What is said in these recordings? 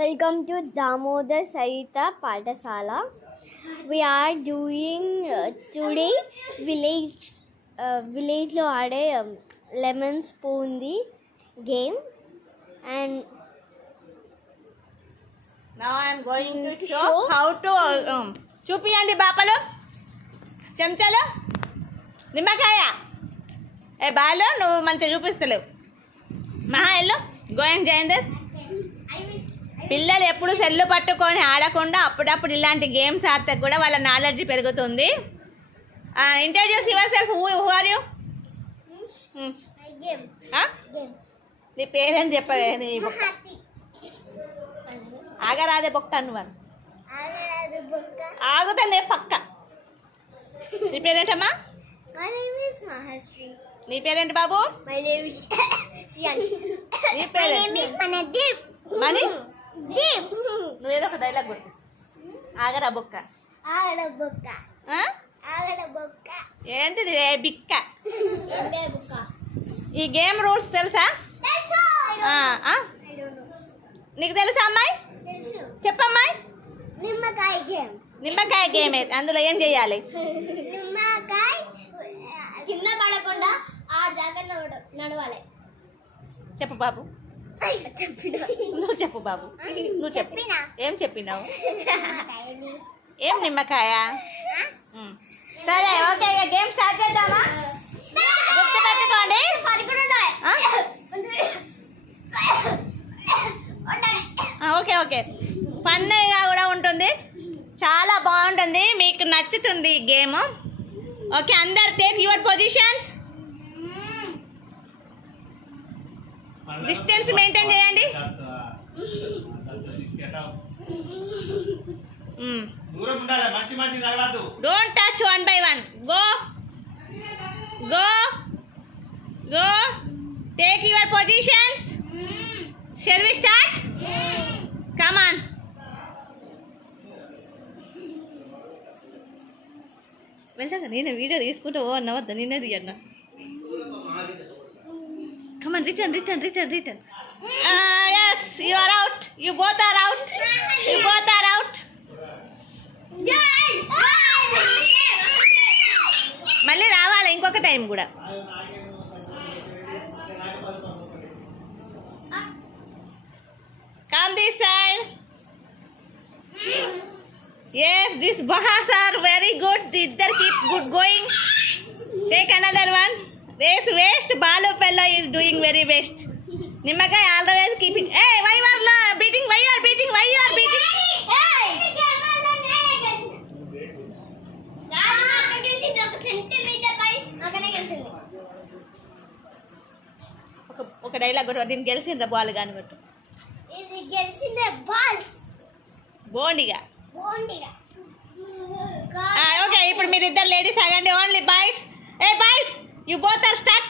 Welcome to Damodar Sarita Pathasala. We are doing today village lo aade lemon spoon the game, and now I am going to show how to చూపియండి బాపలు చెంచాలు నిమ్మకాయ ఏ బాలు నువ్వు మంచిగా చూపిస్తలేవు మహా ఎల్లు going జైందర్ పిల్లలు ఎప్పుడు సెల్లు పట్టుకొని ఆడకుండా అప్పుడప్పుడు ఇలాంటి గేమ్స్ ఆడితే కూడా వాళ్ళ నాలెడ్జ్ పెరుగుతుంది. Introduce yourself. Who are you? నీ పేరేంటి చెప్పవే? నీ బొక్క ఆగరాదే బొక్క నువ్వు ఆగుతానే పక్క. నీ పేరేంటమ్మా? my name is Mahasri. నీ పేరేంటి బాబు? My name is Shiani. నీ పేరు? My name is Manadeep. Money Deep. నువ్వేదో ఒక డైలాగ్ కొట్టు. ఆగరా బొక్క. Agada bukka. ఆ? Agada bukka. ఏంటిది బిక్క? Ende bukka. ఈ గేమ్ రూల్స్ తెలుసా? That's all. I don't know. నీకు తెలుసా అమ్మాయి? తెలుసు. చెప్పమ్మాయి. నిమ్మకాయ గేమ్. నిమ్మకాయ గేమ్. అందులో ఏం చేయాలి? నిమ్మకాయ కింద పడకుండా ఆడ దాకా నడవాలి. చెప్పు బాబు. నువ్వు చెప్పు బాబు. నువ్వు చెప్పు. ఏం చెప్పినావు? ఏం నిమ్మకాయ? సరే ఓకే, గేమ్ స్టార్ట్ చేద్దామా? గుర్తుపెట్టుకోండి. ఓకే ఓకే, ఫన్నీగా కూడా ఉంటుంది, చాలా బాగుంటుంది, మీకు నచ్చుతుంది ఈ గేమ్. ఓకే, అందరు take your positions. Distance maintain చేయండి. Don't touch one by one. Go go go, take your positions. Shall we start? Come on. వెళ్తాక నేను వీడియో తీసుకుంటూ ఓ అన్నవద్దా, నిన్నే తీయన్నా. Come on, return. Yes, you are out. You both are out. మళ్ళీ రావాలి ఇంకొక time కూడా. Come this side. Yes, these bahas are very good. Either keep good going. Take another one. This waste Balu fellow is doing very waste. Nimmakai always keep it. Hey, why you are beating? Why you are beating? ఒక dialogue కొట్టు. దీన్ని గెలిచిండ్రా ball కాని కొట్టు. ఇది గెలిచిందే ball. బోండిగా. Okay, ఇప్పుడు మీరు ఇద్దరు ladies ఆగండి. Only boys. A boys, you both are stuck.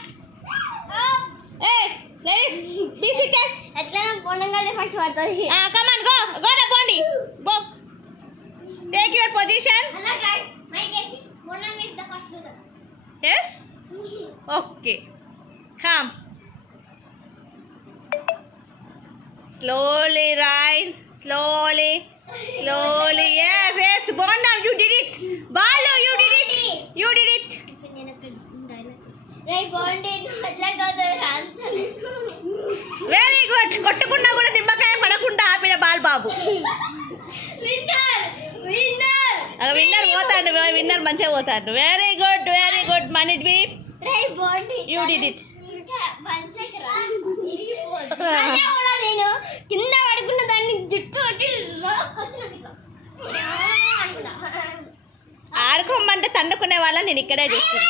Hey, ladies, be seated. ఎట్లా బోండంగానే ఫస్ట్ పడుతుంది. Come on, go na bondi. Go. Take your position. Hello guys, my guess is Bondang is the first loser. Yes? Okay. Come. Slowly ride. Slowly. Yes, Bondang, you did it. Balu, you did it. Very good. కొట్టుకున్నా కూడా నిమ్మకాయ పడకుండా ఆపిన ball బాబు. Winner పోతాడు. Winner మంచిగా పోతాడు. Very good Manideep, you did it. నేను కింద పడుకున్న దాన్ని జుట్టు ఆడుకోమంటే తండుకునే వాళ్ళ నేను ఇక్కడే చూస్తాను.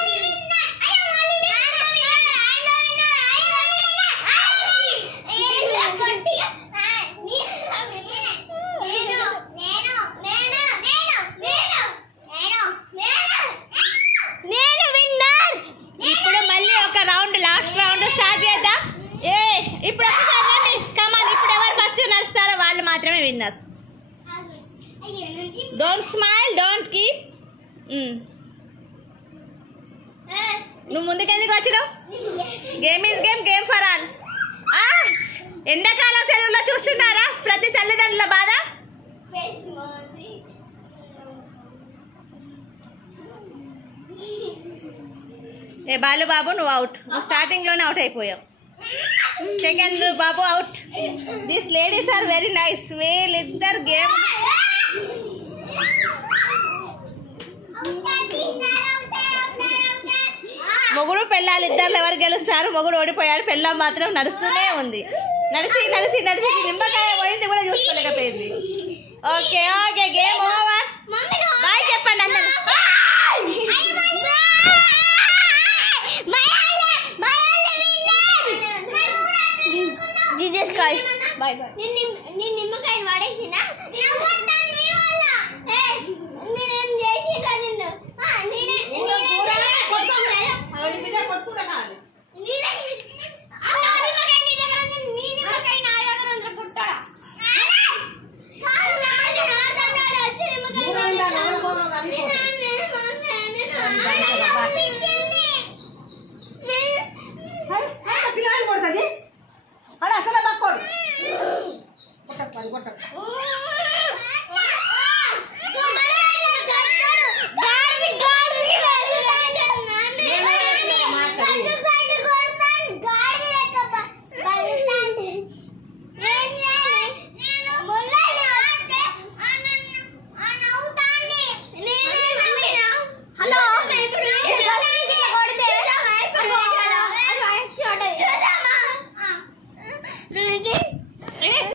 ఇప్పుడు మళ్ళీ ఒక రౌండ్, లాస్ట్ రౌండ్ స్టార్ట్ చేద్దాం. ఇప్పుడు ఒకసారి రండి. కమాన్, ఇప్పుడు ఎవరు ఫస్ట్ నడుస్తారో వాళ్ళు మాత్రమే winner. Don't smile, don't keep. నువ్వు ముందుకెందుకు వచ్చినావు? Game is game for all. ఎండాకాలం సెలవుల్లో చూస్తున్నారా ప్రతి తల్లిదండ్రులు ఏ బాలు బాబు నువ్వు అవుట్. నువ్వు స్టార్టింగ్లోనే అవుట్ అయిపోయావు. సెకండ్ బాబు out. This ladies are very nice. వీళ్ళిద్దరు గేమ్ మొగుడు పెళ్ళాలు ఇద్దరు ఎవరు గెలుస్తారు? మొగుడు ఓడిపోయాడు, పెళ్ళాం మాత్రం నడుస్తూనే ఉంది. నడిచి నడిచి నడిచి నిమ్మకాయ పోయింది కూడా చూసుకోలేకపోయింది. Okay okay game over. Bye చెప్పండి అందరు. Jesus Christ bye bye. నేను నిమ్మకాయ వాడేసినా నేనేం చేసి నిన్ను పిల్లలు కొడుతుంది అలా అసలు బాగా కొట్టు.